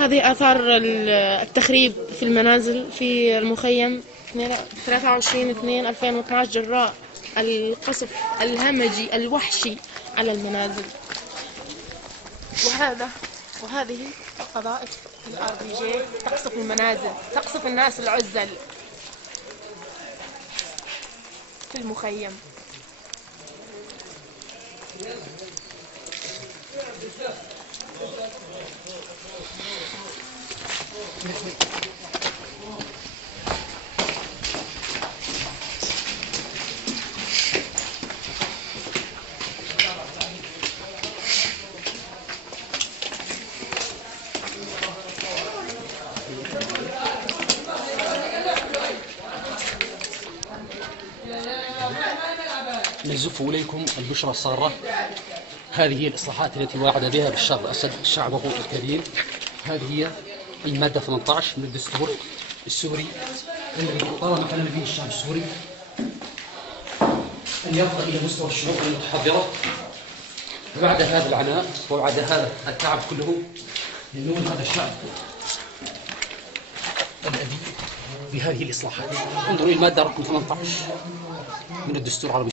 هذه آثار التخريب في المنازل في المخيم 23/2/2012 جراء القصف الهمجي الوحشي على المنازل. وهذه قذائف الRPG تقصف المنازل، تقصف الناس العزل في المخيم. نزف إليكم البشرى السارة. هذه هي الإصلاحات التي وعد بها بشار الأسد شعبه الكريم. هذه هي المادة 18 من الدستور السوري الذي طالما كان فيه الشعب السوري أن يرقى إلى مستوى الشعوب المتحضرة. وبعد هذا العناء وبعد هذا التعب كله ينول هذا الشعب الأبي بهذه الإصلاحات. انظروا المادة رقم 18 من الدستور العربي.